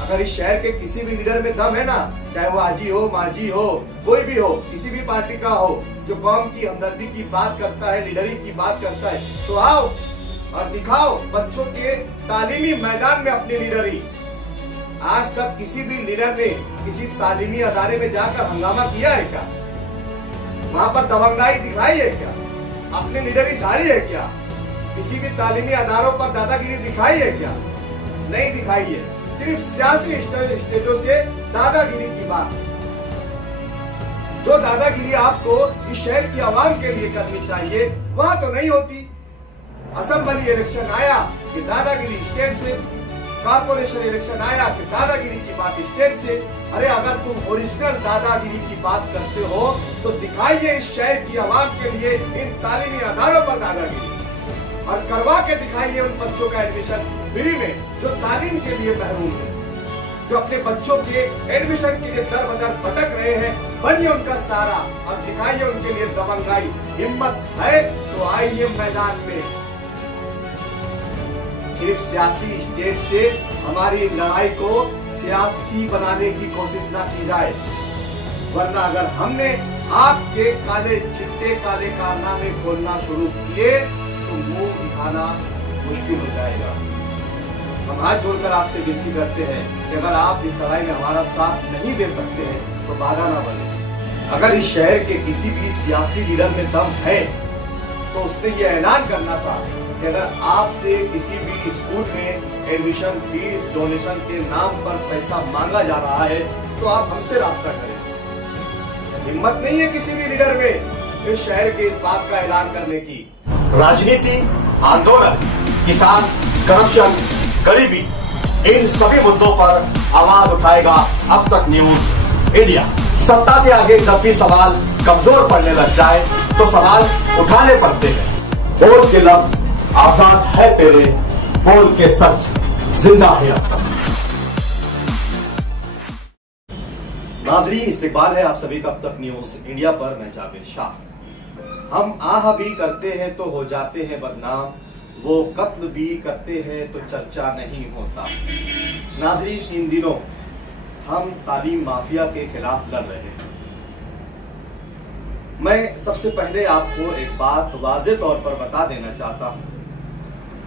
अगर इस शहर के किसी भी लीडर में दम है ना, चाहे वो आजी हो, माजी हो, कोई भी हो, किसी भी पार्टी का हो, जो कौम की हमदर्दी की बात करता है, लीडरी की बात करता है, तो आओ और दिखाओ बच्चों के तालीमी मैदान में अपनी लीडरी। आज तक किसी भी लीडर ने किसी तालीमी अदारे में जाकर हंगामा किया है क्या? वहां पर दबंगाई दिखाई है क्या? अपनी लीडरी झाड़ी है क्या? किसी भी तालीमी अदारों पर दादागिरी दिखाई है क्या? नहीं दिखाई है। सिर्फ सियासी स्टेजों से दादागिरी की बात। जो दादागिरी आपको इस शहर की आवाम के लिए करनी चाहिए वहां तो नहीं होती। असेंबली इलेक्शन आया कि दादागिरी स्टेट से, कॉर्पोरेशन इलेक्शन आया कि दादागिरी की बात स्टेट से। अरे अगर तुम ओरिजिनल दादागिरी की बात करते हो तो दिखाइए इस शहर की आवाम के लिए इन तालीमी अदारों पर दादागिरी, और करवा के दिखाइए उन बच्चों का एडमिशन फ्री में जो तालीम के लिए महरूम है, जो अपने बच्चों के एडमिशन के लिए दर बदर भटक रहे हैं। बनिए उनका सहारा और दिखाइए उनके लिए दबंगाई। हिम्मत है तो आइए मैदान में। सिर्फ सियासी स्टेट से हमारी लड़ाई को सियासी बनाने की कोशिश ना की जाए, वरना अगर हमने आपके काले चिट्टे, काले कारनामे खोलना शुरू किए तो मुंह दिखाना मुश्किल हो जाएगा। हम हाथ जोड़कर आपसे विनती करते हैं कि अगर आप इस लड़ाई में हमारा साथ नहीं दे सकते हैं तो बाधा ना बने। अगर इस शहर के किसी भी सियासी लीडर में दम है तो उसने ये ऐलान करना था कि अगर आपसे किसी भी स्कूल में एडमिशन फीस, डोनेशन के नाम पर पैसा मांगा जा रहा है तो आप हमसे राब्ता करें। हिम्मत नहीं है किसी भी लीडर में इस शहर के इस बात का ऐलान करने की। राजनीति, आंदोलन, किसान, करप्शन, गरीबी, इन सभी मुद्दों पर आवाज उठाएगा अब तक न्यूज इंडिया। सत्ता के आगे जब भी सवाल कमजोर पड़ने लग जाए तो सवाल उठाने पड़ते हैं। बोल के लफ्ज आजाद है तेरे, बोल के सच जिंदा है अब तक। नाजरीन, इस्तेकबाल है आप सभी का अब तक न्यूज इंडिया पर। मैं जाबिर शाह। हम आह भी करते हैं तो हो जाते हैं बदनाम, वो कत्ल भी करते हैं तो चर्चा नहीं होता। नाजरीन, इन दिनों हम तालीम माफिया के खिलाफ लड़ रहे हैं। मैं सबसे पहले आपको एक बात वाज़े तौर पर बता देना चाहता हूं।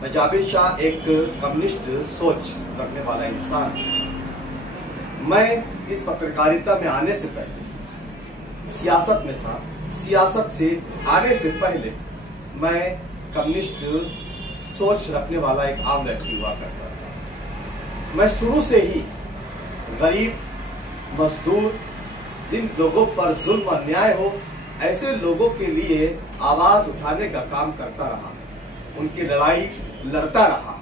मैं जाबिर शाह एक कम्युनिस्ट सोच रखने वाला इंसान। मैं इस पत्रकारिता में आने से पहले सियासत में था। सियासत से आने से पहले मैं कम्युनिस्ट सोच रखने वाला एक आम व्यक्ति हुआ करता था। मैं शुरू से ही गरीब, मजदूर, जिन लोगों पर जुल्म अन्याय हो ऐसे लोगों के लिए आवाज उठाने का काम करता रहा, उनकी लड़ाई लड़ता रहा।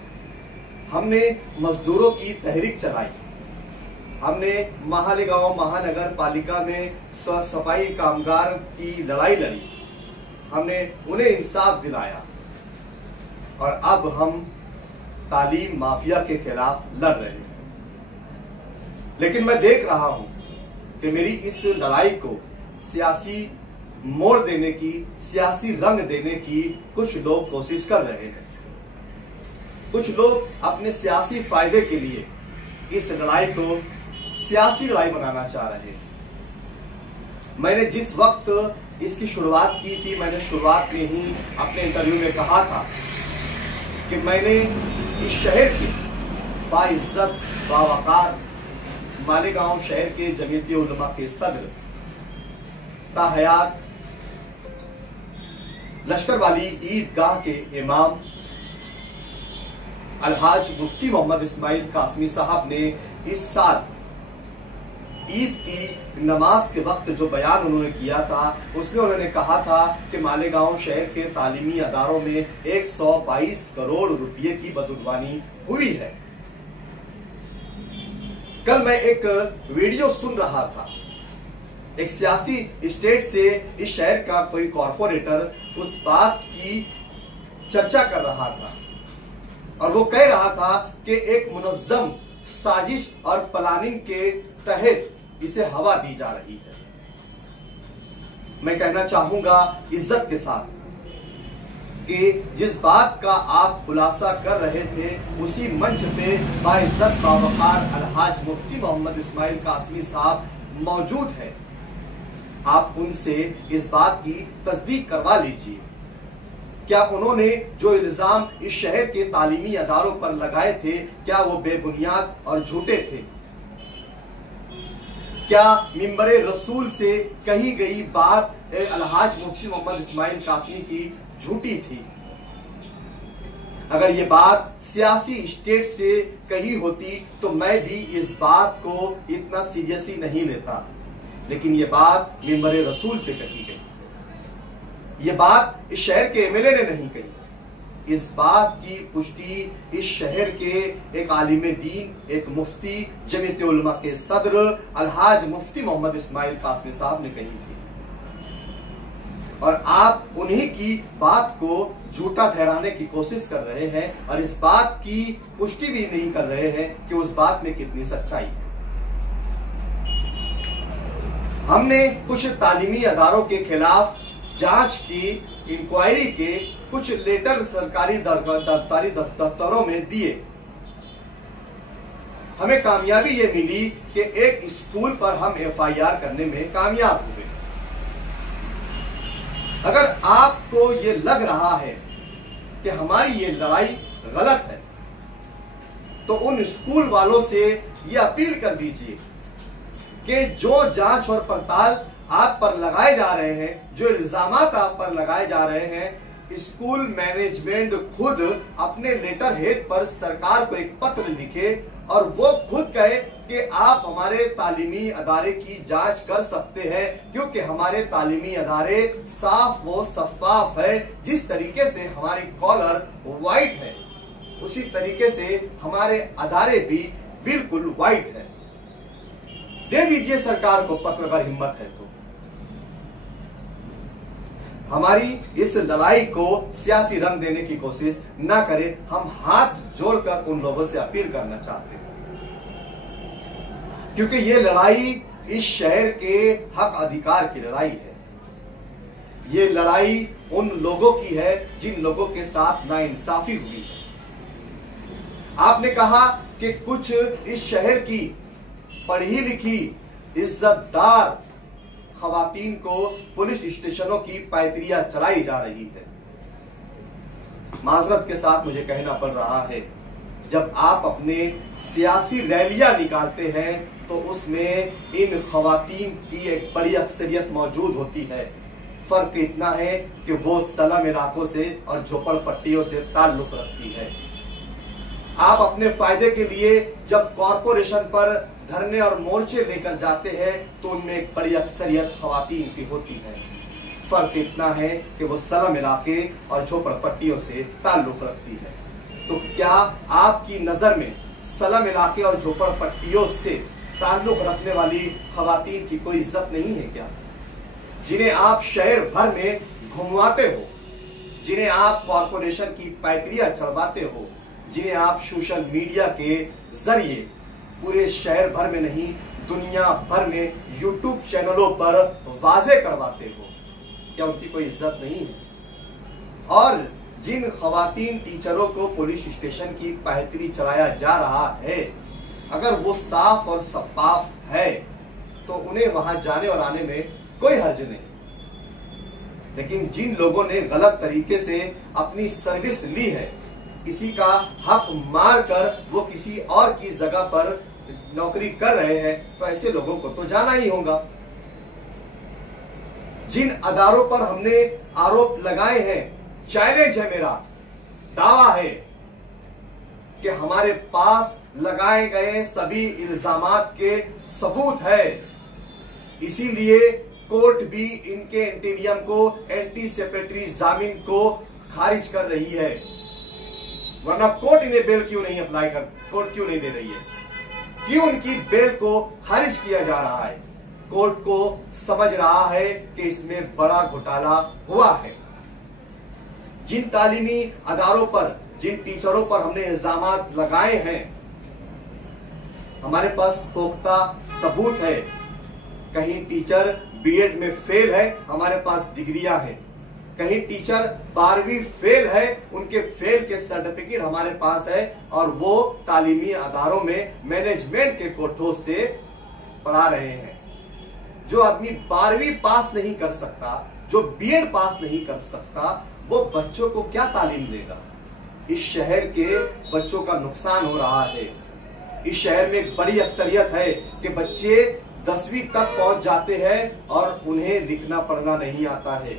हमने मजदूरों की तहरीक चलाई, हमने मालेगांव महानगर पालिका में सफाई कामगार की लड़ाई लड़ी, हमने उन्हें इंसाफ दिलाया, और अब हम तालीम माफिया के खिलाफ लड़ रहे हैं। लेकिन मैं देख रहा हूं कि मेरी इस लड़ाई को सियासी मोड़ देने की, सियासी रंग देने की कुछ लोग कोशिश कर रहे हैं। कुछ लोग अपने सियासी फायदे के लिए इस लड़ाई को सियासी लड़ाई बनाना चाह रहे हैं। मैंने जिस वक्त इसकी शुरुआत की थी, मैंने शुरुआत में ही अपने इंटरव्यू में कहा था कि मैंने इस शहर के बाइज्जत, बावकार मालेगांव शहर के जमीयती उलमा के सदर ताहयात लश्कर वाली ईदगाह के इमाम अलहाज मुफ्ती मोहम्मद इस्माइल कासमी साहब ने इस साल ईद की नमाज के वक्त जो बयान उन्होंने किया था, उसमें उन्होंने कहा था कि मालेगांव शहर के तालीमी अदारों में 122 करोड़ रुपए की बदुगवानी हुई है। कल मैं एक वीडियो सुन रहा था, एक सियासी स्टेट से इस शहर का कोई कॉर्पोरेटर उस बात की चर्चा कर रहा था और वो कह रहा था कि एक मुनज़्ज़म साजिश और प्लानिंग के तहत इसे हवा दी जा रही है। मैं कहना चाहूंगा इज्जत के साथ कि जिस बात का आप खुलासा कर रहे थे उसी मंच पे बाइज्जत बावकार अलहाज मुफ्ती मोहम्मद इस्माइल कासमी साहब मौजूद है। आप उनसे इस बात की तस्दीक करवा लीजिए, क्या उन्होंने जो इल्जाम इस शहर के तालीमी अदारों पर लगाए थे क्या वो बेबुनियाद और झूठे थे? क्या मिंबरे रसूल से कही गई बात अलहाज मुफ्ती मोहम्मद इस्माइल कासमी की झूठी थी? अगर ये बात सियासी स्टेट से कही होती तो मैं भी इस बात को इतना सीरियसली नहीं लेता, लेकिन ये बात मिंबरे रसूल से कही गई। ये बात इस शहर के एमएलए ने नहीं कही। इस बात की पुष्टि इस शहर के एक आलिम दीन, एक मुफ्ती, जमीयत उलमा के सदर अलहाज मुफ्ती मोहम्मद इस्माइल कासमी साहब ने कही थी, और आप उन्हीं की बात को झूठा ठहराने की कोशिश कर रहे हैं और इस बात की पुष्टि भी नहीं कर रहे हैं कि उस बात में कितनी सच्चाई है। हमने कुछ तालीमी अदारों के खिलाफ जांच की, इंक्वायरी के कुछ लेटर सरकारी दफ्तरों में दिए। हमें कामयाबी ये मिली कि एक स्कूल पर हम एफआईआर करने में कामयाब हुए। अगर आपको ये लग रहा है कि हमारी ये लड़ाई गलत है तो उन स्कूल वालों से ये अपील कर दीजिए कि जो जांच और पड़ताल आप पर लगाए जा रहे हैं, जो इल्जामात आप पर लगाए जा रहे हैं, स्कूल मैनेजमेंट खुद अपने लेटर हेड पर सरकार को एक पत्र लिखे और वो खुद कहे कि आप हमारे तालीमी अदारे की जांच कर सकते हैं, क्योंकि हमारे तालीमी अदारे साफ व शफाफ है। जिस तरीके से हमारी कॉलर व्हाइट है उसी तरीके से हमारे अदारे भी बिल्कुल व्हाइट है। दे दीजिए सरकार को पत्र, अगर हिम्मत है तो। हमारी इस लड़ाई को सियासी रंग देने की कोशिश ना करें। हम हाथ जोड़कर उन लोगों से अपील करना चाहते हैं, क्योंकि ये लड़ाई इस शहर के हक अधिकार की लड़ाई है। ये लड़ाई उन लोगों की है जिन लोगों के साथ नाइंसाफी हुई है। आपने कहा कि कुछ इस शहर की पढ़ी लिखी इज्जतदार खवातीन को पुलिस स्टेशनों की पैतरियां चलाई जा रही है। माजरत के साथ मुझे कहना पड़ रहा है, जब आप अपने सियासी रैलियां निकालते हैं तो उसमें इन खवातीन की एक बड़ी अक्सरियत मौजूद होती है। फर्क इतना है कि वो स्लम इलाकों से और झोपड़पट्टियों से ताल्लुक रखती है। आप अपने फायदे के लिए जब कॉरपोरेशन पर धरने और मोर्चे लेकर जाते हैं तो उनमें एक बड़ी अक्सरियत खवातीन की होती है। फर्क इतना है कि वो स्लम इलाके और झोपड़पट्टियों से ताल्लुक रखती है। तो क्या आपकी नजर में स्लम इलाके और झोपड़पट्टियों से ताल्लुक रखने वाली खवातीन की कोई इज्जत नहीं है क्या? जिन्हें आप शहर भर में घुमवाते हो, जिन्हें आप कॉरपोरेशन की पैतरियां चढ़वाते हो, जिन्हें आप सोशल मीडिया के जरिए पूरे शहर भर में नहीं दुनिया भर में यूट्यूब चैनलों पर वाजे करवाते हो, क्या उनकी कोई इज्जत नहीं है? और जिन खवातीन टीचरों को पुलिस स्टेशन की पैतरी चढ़ाया जा रहा है, अगर वो साफ और शफाफ है तो उन्हें वहां जाने और आने में कोई हर्ज नहीं। लेकिन जिन लोगों ने गलत तरीके से अपनी सर्विस ली है, किसी का हक मार कर वो किसी और की जगह पर नौकरी कर रहे हैं, तो ऐसे लोगों को तो जाना ही होगा। जिन अदारों पर हमने आरोप लगाए हैं, चैलेंज है, मेरा दावा है कि हमारे पास लगाए गए सभी इल्जामात के सबूत है। इसीलिए कोर्ट भी इनके एंटीरियम को, एंटी सेपेटरी जामीन को खारिज कर रही है। वरना कोर्ट इन्हें बेल क्यों नहीं अप्लाई कर, कोर्ट क्यों नहीं दे रही है? क्यों उनकी बेल को खारिज किया जा रहा है? कोर्ट को समझ रहा है कि इसमें बड़ा घोटाला हुआ है। जिन तालीमी अदारों पर, जिन टीचरों पर हमने इल्जामात लगाए हैं, हमारे पास पुख्ता सबूत है। कहीं टीचर बीएड में फेल है, हमारे पास डिग्रियां हैं। कहीं टीचर 12वीं फेल है, उनके फेल के सर्टिफिकेट हमारे पास है और वो तालीमी अदारों में मैनेजमेंट के कोठों से पढ़ा रहे हैं। जो आदमी 12वीं पास नहीं कर सकता, जो बीएड पास नहीं कर सकता, वो बच्चों को क्या तालीम देगा? इस शहर के बच्चों का नुकसान हो रहा है। इस शहर में एक बड़ी अक्सरियत है कि बच्चे 10वीं तक पहुंच जाते हैं और उन्हें लिखना पढ़ना नहीं आता है।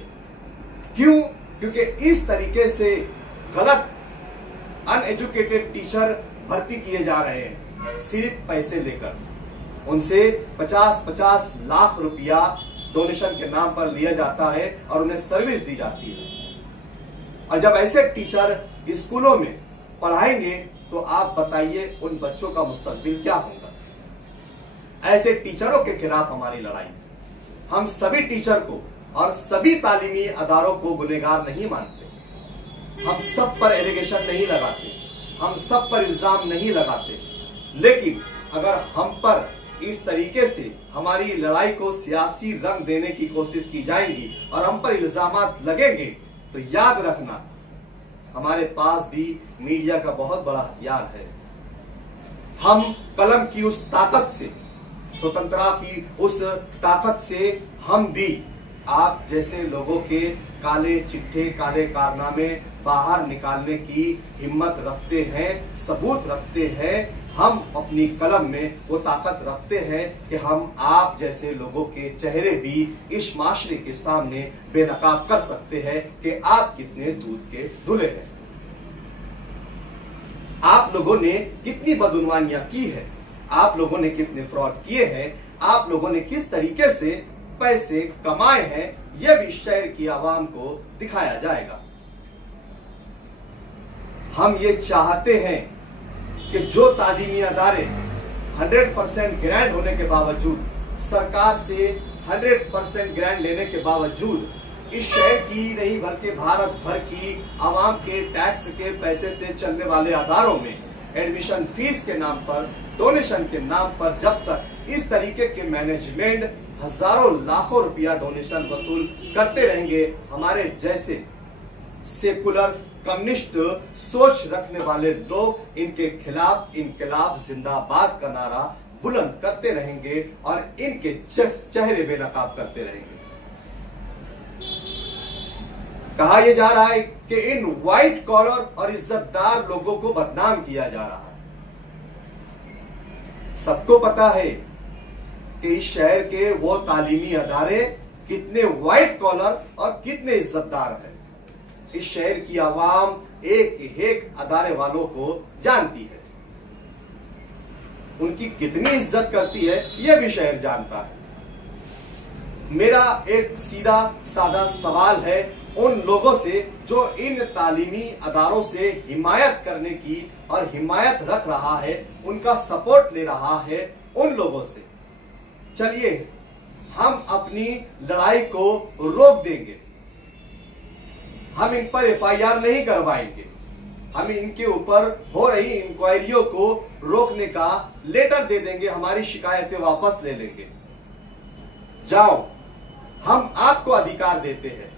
क्यों? क्योंकि इस तरीके से गलत अनएजुकेटेड टीचर भर्ती किए जा रहे हैं, सिर्फ पैसे लेकर। उनसे 50-50 लाख रुपया डोनेशन के नाम पर लिया जाता है और उन्हें सर्विस दी जाती है। और जब ऐसे टीचर स्कूलों में पढ़ाएंगे तो आप बताइए उन बच्चों का मुस्तकबिल क्या होगा? ऐसे टीचरों के खिलाफ हमारी लड़ाई। हम सभी टीचर को और सभी तालीमी अदारों को गुनहगार नहीं मानते, हम सब पर एलिगेशन नहीं लगाते, हम सब पर इल्जाम नहीं लगाते, लेकिन अगर हम पर इस तरीके से हमारी लड़ाई को सियासी रंग देने की कोशिश की जाएगी और हम पर इल्जामात लगेंगे तो याद रखना, हमारे पास भी मीडिया का बहुत बड़ा हथियार है। हम कलम की उस ताकत से, स्वतंत्रता की उस ताकत से हम भी आप जैसे लोगों के काले चिट्ठे, काले कारनामे बाहर निकालने की हिम्मत रखते हैं, सबूत रखते हैं। हम अपनी कलम में वो ताकत रखते हैं कि हम आप जैसे लोगों के चेहरे भी इस माशरे के सामने बेनकाब कर सकते हैं कि आप कितने दूध के धुले हैं, आप लोगों ने कितनी बदउनवानियां की है, आप लोगों ने कितने फ्रॉड किए हैं, आप लोगों ने किस तरीके से पैसे कमाए हैं, यह भी शहर की आवाम को दिखाया जाएगा। हम ये चाहते हैं कि जो तालीमी अदारे 100% ग्रांट होने के बावजूद, सरकार से 100% ग्रांट लेने के बावजूद इस शहर की नहीं बल्कि भारत भर की आवाम के टैक्स के पैसे से चलने वाले अदारों में एडमिशन फीस के नाम पर, डोनेशन के नाम पर जब तक इस तरीके के मैनेजमेंट हजारों लाखों रुपया डोनेशन वसूल करते रहेंगे, हमारे जैसे सेकुलर कम्युनिस्ट सोच रखने वाले लोग इनके खिलाफ इनकलाब जिंदाबाद का नारा बुलंद करते रहेंगे और इनके चेहरे बेनकाब करते रहेंगे। कहा यह जा रहा है कि इन व्हाइट कॉलर और इज्जतदार लोगों को बदनाम किया जा रहा है। सबको पता है कि इस शहर के वो तालीमी अदारे कितने व्हाइट कॉलर और कितने इज्जतदार हैं। इस शहर की आवाम एक एक अदारे वालों को जानती है, उनकी कितनी इज्जत करती है यह भी शहर जानता है। मेरा एक सीधा साधा सवाल है उन लोगों से जो इन तालीमी अदारों से हिमायत करने की और हिमायत रख रहा है, उनका सपोर्ट ले रहा है, उन लोगों से चलिए हम अपनी लड़ाई को रोक देंगे। हम इन पर एफआईआर नहीं करवाएंगे, हम इनके ऊपर हो रही इंक्वायरियों को रोकने का लेटर दे देंगे, हमारी शिकायतें वापस ले लेंगे। जाओ, हम आपको अधिकार देते हैं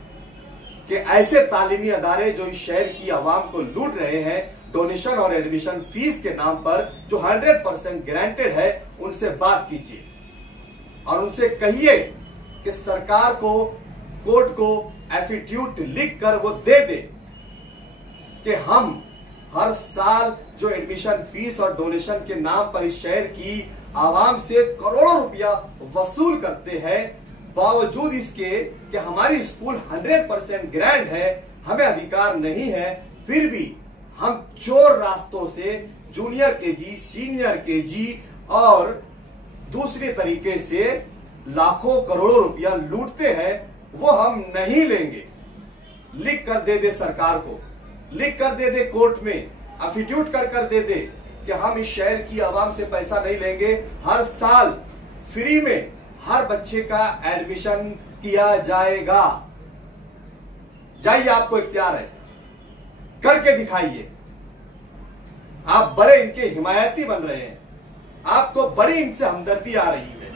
कि ऐसे तालीमी अदारे जो इस शहर की आवाम को लूट रहे हैं डोनेशन और एडमिशन फीस के नाम पर, जो 100% ग्रांटेड है, उनसे बात कीजिए और उनसे कहिए कि सरकार को, कोर्ट को एफिड्यूट लिख कर वो दे दे कि हम हर साल जो एडमिशन फीस और डोनेशन के नाम पर इस शहर की आवाम से करोड़ों रुपया वसूल करते हैं, बावजूद इसके कि हमारी स्कूल 100% ग्रांट है, हमें अधिकार नहीं है, फिर भी हम चोर रास्तों से जूनियर केजी, सीनियर केजी और दूसरे तरीके से लाखों करोड़ों रुपया लूटते हैं। वो हम नहीं लेंगे। लिख कर दे दे सरकार को, लिख कर दे दे कोर्ट में, एफिड्यूट कर दे दे कि हम इस शहर की आवाम से पैसा नहीं लेंगे, हर साल फ्री में हर बच्चे का एडमिशन किया जाएगा। जाइए, आपको इख्तियार है, करके दिखाइए। आप बड़े इनके हिमायती बन रहे हैं, आपको बड़ी इनसे हमदर्दी आ रही है,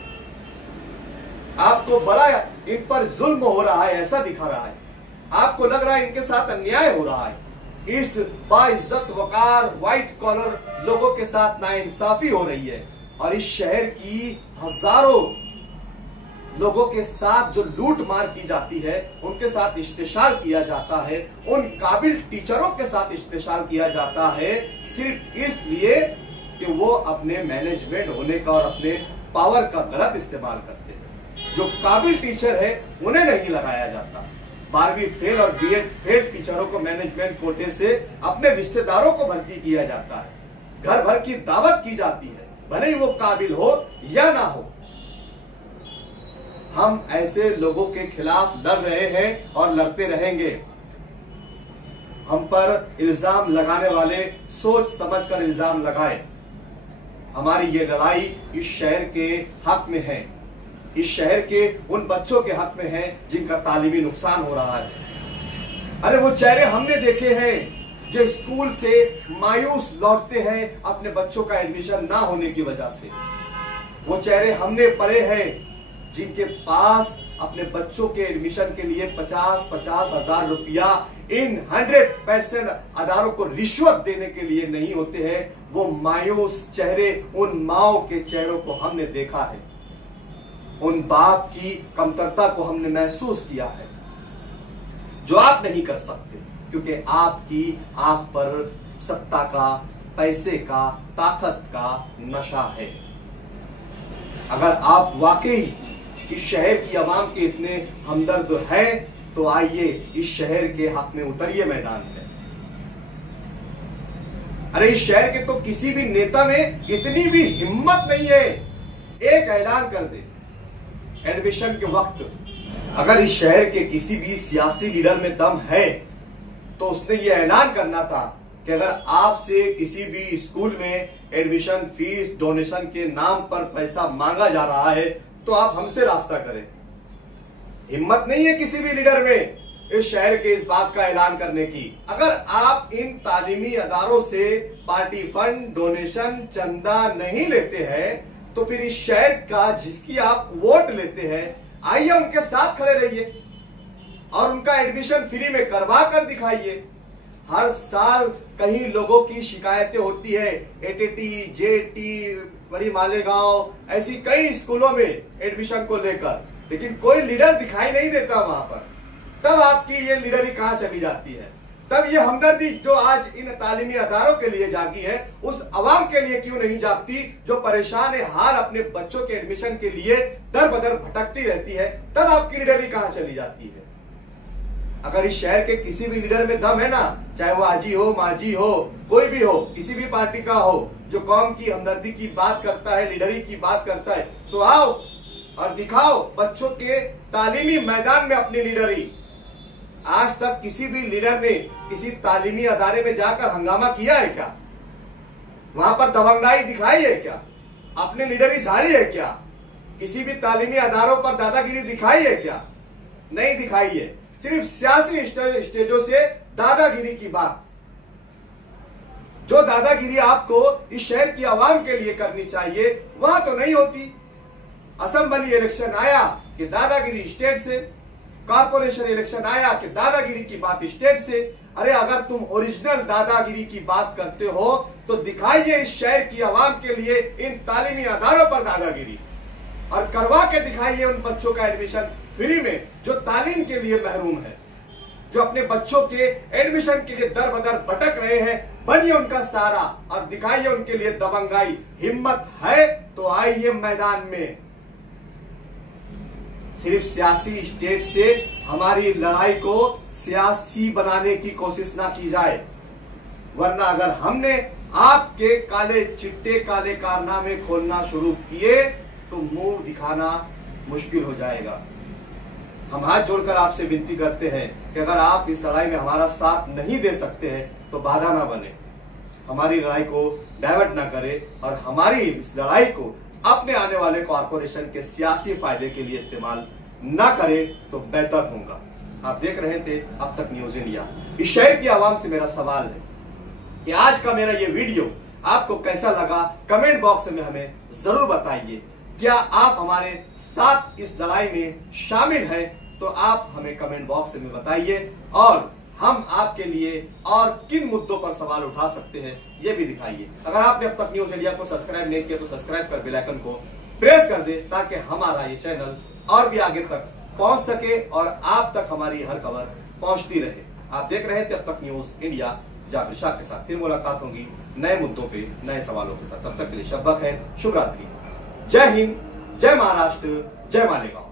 आपको बड़ा इन पर जुल्म हो रहा है ऐसा दिखा रहा है। आपको लग रहा है इनके साथ अन्याय हो रहा है, इस बाइज्जत वकार व्हाइट कॉलर लोगों के साथ नाइंसाफी हो रही है और इस शहर की हजारों लोगों के साथ जो लूट मार की जाती है, उनके साथ इस्तेशाल किया जाता है, उन काबिल टीचरों के साथ इस्तेशाल किया जाता है सिर्फ इसलिए कि वो अपने मैनेजमेंट होने का और अपने पावर का गलत इस्तेमाल करते हैं। जो काबिल टीचर है उन्हें नहीं लगाया जाता। 12वीं फेल और बीएड फेल टीचरों को मैनेजमेंट कोटे से अपने रिश्तेदारों को भर्ती किया जाता है, घर भर की दावत की जाती है, भले ही वो काबिल हो या ना हो। हम ऐसे लोगों के खिलाफ लड़ रहे हैं और लड़ते रहेंगे। हम पर इल्जाम लगाने वाले सोच समझकर इल्जाम लगाए। हमारी ये लड़ाई इस शहर के हक में है, इस शहर के उन बच्चों के हक में है जिनका तालीमी नुकसान हो रहा है। अरे वो चेहरे हमने देखे हैं जो स्कूल से मायूस लौटते हैं अपने बच्चों का एडमिशन ना होने की वजह से। वो चेहरे हमने पढ़े हैं जिनके पास अपने बच्चों के एडमिशन के लिए 50-50 हजार रुपया इन 100% अदारों को रिश्वत देने के लिए नहीं होते हैं। वो मायूस चेहरे, उन माओ के चेहरों को हमने देखा है, उन बाप की कमतरता को हमने महसूस किया है, जो आप नहीं कर सकते क्योंकि आपकी आंख पर सत्ता का, पैसे का, ताकत का नशा है। अगर आप वाकई इस शहर की आवाम के इतने हमदर्द हैं तो आइए इस शहर के हक में उतरिए मैदान में। अरे इस शहर के तो किसी भी नेता में इतनी भी हिम्मत नहीं है एक ऐलान कर दे एडमिशन के वक्त। अगर इस शहर के किसी भी सियासी लीडर में दम है तो उसने ये ऐलान करना था कि अगर आपसे किसी भी स्कूल में एडमिशन फीस डोनेशन के नाम पर पैसा मांगा जा रहा है तो आप हमसे रास्ता करें। हिम्मत नहीं है किसी भी लीडर में इस शहर के इस बात का ऐलान करने की। अगर आप इन तालीमी अदारों से पार्टी फंड, डोनेशन, चंदा नहीं लेते हैं तो फिर इस शहर का जिसकी आप वोट लेते हैं, आइए उनके साथ खड़े रहिए और उनका एडमिशन फ्री में करवा कर दिखाइए। हर साल कहीं लोगों की शिकायतें होती है, एटीटी, जेटी, बड़ी मालेगांव, ऐसी कई स्कूलों में एडमिशन को लेकर, लेकिन कोई लीडर दिखाई नहीं देता वहां पर। तब आपकी ये लीडरी कहां चली जाती है? तब ये हमदर्दी जो आज इन तालीमी अदारों के लिए जागी है, उस अवाम के लिए क्यों नहीं जागती जो परेशान है हाल अपने बच्चों के एडमिशन के लिए दर बदर भटकती रहती है? तब आपकी लीडरी कहां चली जाती है? अगर इस शहर के किसी भी लीडर में दम है ना, चाहे वो आजी हो, माजी हो, कोई भी हो, किसी भी पार्टी का हो, जो कौम की हमदर्दी की बात करता है, लीडरी की बात करता है, तो आओ और दिखाओ बच्चों के तालीमी मैदान में अपनी लीडरी। आज तक किसी भी लीडर ने किसी तालीमी अदारे में जाकर हंगामा किया है क्या? वहां पर दबंगाई दिखाई है क्या? अपनी लीडरी झाड़ी है क्या? किसी भी तालीमी अदारों पर दादागिरी दिखाई है क्या? नहीं दिखाई है। सिर्फ सियासी स्टेजों से दादागिरी की बात, जो दादागिरी आपको इस शहर की आवाम के लिए करनी चाहिए वहां तो नहीं होती। असेंबली इलेक्शन आया कि दादागिरी स्टेट से, कॉर्पोरेशन इलेक्शन आया कि दादागिरी की बात स्टेट से। अरे अगर तुम ओरिजिनल दादागिरी की बात करते हो तो दिखाइए इस शहर की आवाम के लिए इन तालीमी अदारों पर दादागिरी, और करवा के दिखाइए उन बच्चों का एडमिशन फ्री में जो तालीम के लिए महरूम है, जो अपने बच्चों के एडमिशन के लिए दर बदर भटक रहे हैं। बनिए उनका सहारा और दिखाइए उनके लिए दबंगाई। हिम्मत है तो आइए मैदान में। सिर्फ सियासी स्टेट से हमारी लड़ाई को सियासी बनाने की कोशिश ना की जाए, वरना अगर हमने आपके काले चिट्टे, काले कारनामे खोलना शुरू किए तो मुंह दिखाना मुश्किल हो जाएगा। हम हाथ जोड़कर आपसे विनती करते हैं कि अगर आप इस लड़ाई में हमारा साथ नहीं दे सकते हैं तो बाधा ना बने, हमारी लड़ाई को डाइवर्ट ना करे और हमारी इस लड़ाई को अपने आने वाले कॉर्पोरेशन के सियासी फायदे के लिए इस्तेमाल ना करे तो बेहतर होगा। आप देख रहे थे अब तक न्यूज इंडिया। इस शहर की आवाम से मेरा सवाल है कि आज का मेरा ये वीडियो आपको कैसा लगा? कमेंट बॉक्स में हमें जरूर बताइए। क्या आप हमारे साथ इस लड़ाई में शामिल हैं तो आप हमें कमेंट बॉक्स में बताइए और हम आपके लिए और किन मुद्दों पर सवाल उठा सकते हैं ये भी दिखाइए। अगर आपने अब तक न्यूज इंडिया को सब्सक्राइब नहीं किया तो सब्सक्राइब कर बेल आइकन को प्रेस कर दे ताकि हमारा ये चैनल और भी आगे तक पहुंच सके और आप तक हमारी हर खबर पहुंचती रहे। आप देख रहे थे अब तक न्यूज इंडिया जाबिर शाह के साथ। फिर मुलाकात होगी नए मुद्दों पे नए सवालों के साथ। तब तक के लिए शब ब खैर, शुभ रात्रि, जय हिंद, जय महाराष्ट्र, जय मालेगांव।